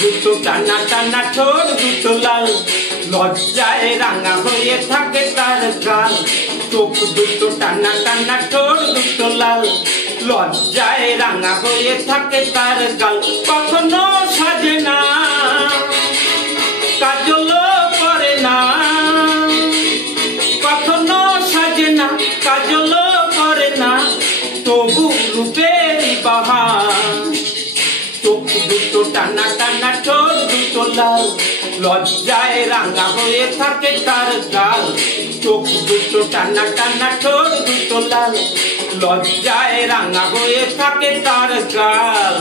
দুটো টানা টানা, ঠোঁট দুটো লাল, লজ্জায় রাঙা হয়ে থাকে তার গাল। চোখ দুটো টানা টানা, ঠোঁট দুটো লাল, লজ্জায় রাঙা হয়ে থাকে তার গাল। কখনো সাজে না, কাজলও করে না, কখনো সাজে না, কাজলও করে না, তবু রূপের বাহার। চোখ দুটো টানা টানা, ঠোঁট দুটো লাল, লজ্জায় রাঙা হয়ে থাকে তার গাল। চোখ দুটো টানা টানা, ঠোঁট দুটো লাল, লজ্জায় রাঙা হয়ে থাকে তার গাল।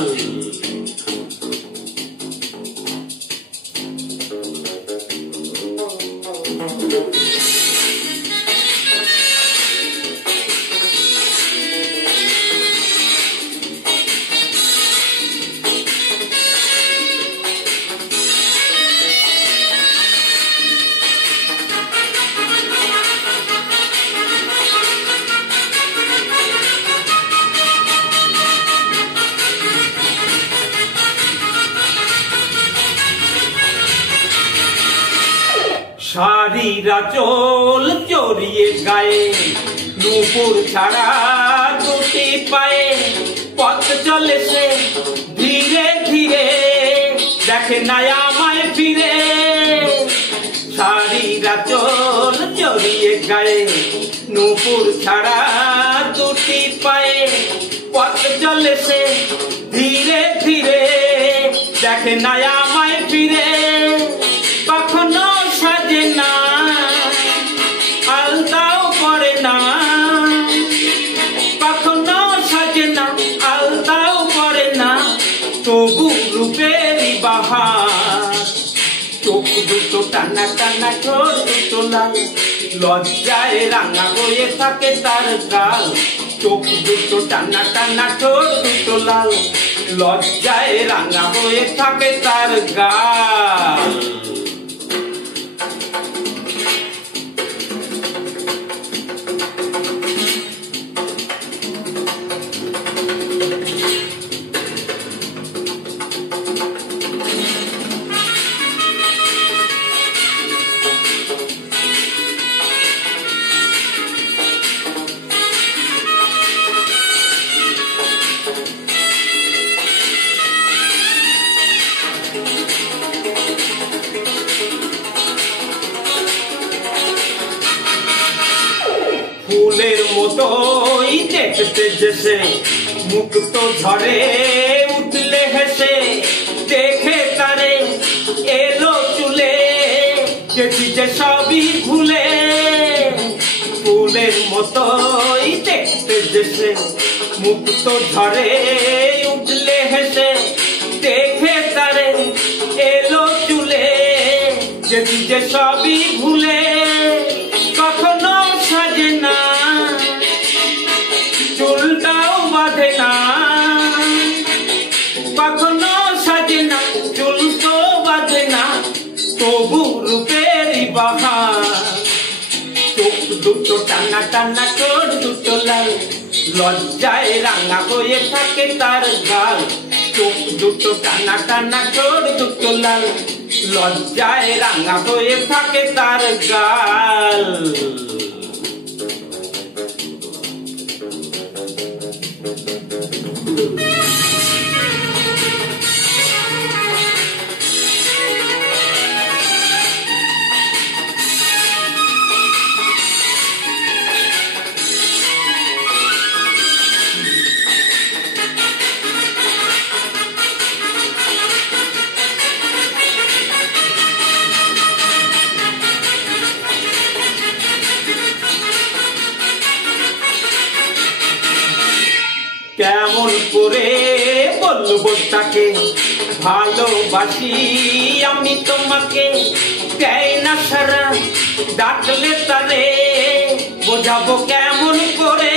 শাড়ির আঁচল জড়িয়ে গায়ে, নূপুর ছাড়া দুটি পায়ে, পথ চলে সে ধীরে ধীরে, দেখে না আমায় ফিরে। শাড়ির আঁচল জড়িয়ে গায়ে, নূপুর ছাড়া দুটি পায়ে, পথ চলে সে ধীরে ধীরে, দেখে না আমায় ফিরে। কখনো সাজে না, আলতাও করে না, কখনো সাজে না, আলতাও করে না, তবু রূপের বাহার। চোখ দুটো টানা টানা, ঠোঁট দুটো লাল, লজ্জায় রাঙা হয়ে থাকে তার গাল। চোখ দুটো টানা টানা, ঠোঁট দুটো লাল, লজ্জায় রাঙা হয়ে থাকে তার গাল। ফুলের মতোই দেখতে যেসে, মুক্ত ঝরে উঠলে হেসে, দেখে তারে এলো চুলে, গেছি যে সবই ভুলে। ফুলের মতোই দেখতে যেসে, মুক্ত ঝরে উঠলে হেসে, দেখে তারে এলো চুলে, গেছি যে সবই ভুলে। কখনো সাজে না, চুলটাও বাঁধে না, কখনো সাজে না, চুল তো বাঁধে না, তবু রূপের বাহার। চোখ দুটো টানা টানা, ঠোঁট দুটো লাল, লজ্জায় রাঙা হয়ে থাকে তার গাল। চোখ দুটো টানা টানা, ঠোঁট দুটো লাল, লজ্জায় রাঙা হয়ে থাকে তার গাল। কেমন করে বলবো তাকে, ভালোবাসি আমি তোমাকে, দেয় না সারা ডাকলে তারে, বোঝাবো কেমন করে।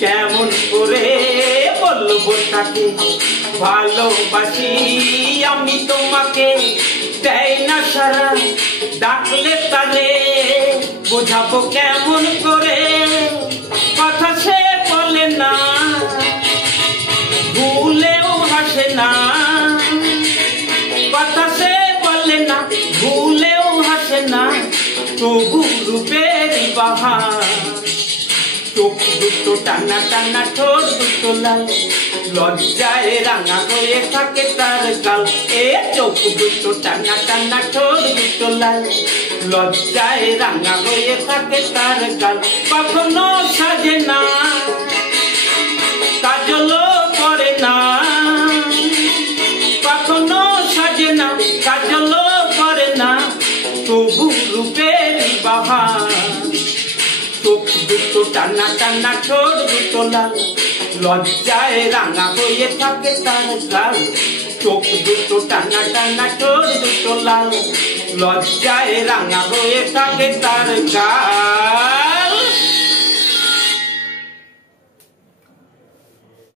কেমন করে বলবো তাকে, ভালোবাসি আমি তোমাকে, দেয় না সারা ডাকলে তারে, বোঝাবো কেমন করে। কথা সে বলে না, ভুলেও হাসে না, তবু রূপের বাহার চোখ দুটো টানা টানা ঠোঁট দুটো লাল লজ্জায় রাঙা হয়ে থাকে তার গাল এ চোখ দুটো টানা টানা ঠোঁট দুটো লাল লজ্জায় রাঙা হয়ে থাকে তার গাল কখনো সাজে না কাজলও করে না কখনো সাজে না কাজলও করে না তবু রূপের বাহার চোখ দুটো টানা টানা ঠোঁট দুটো লাল লজ্জায় রাঙা হয়ে থাকে তার গাল চোখ দুটো টানা টানা ঠোঁট দুটো লাল লজ্জায় রাঙা হয়ে থাকে তার গাল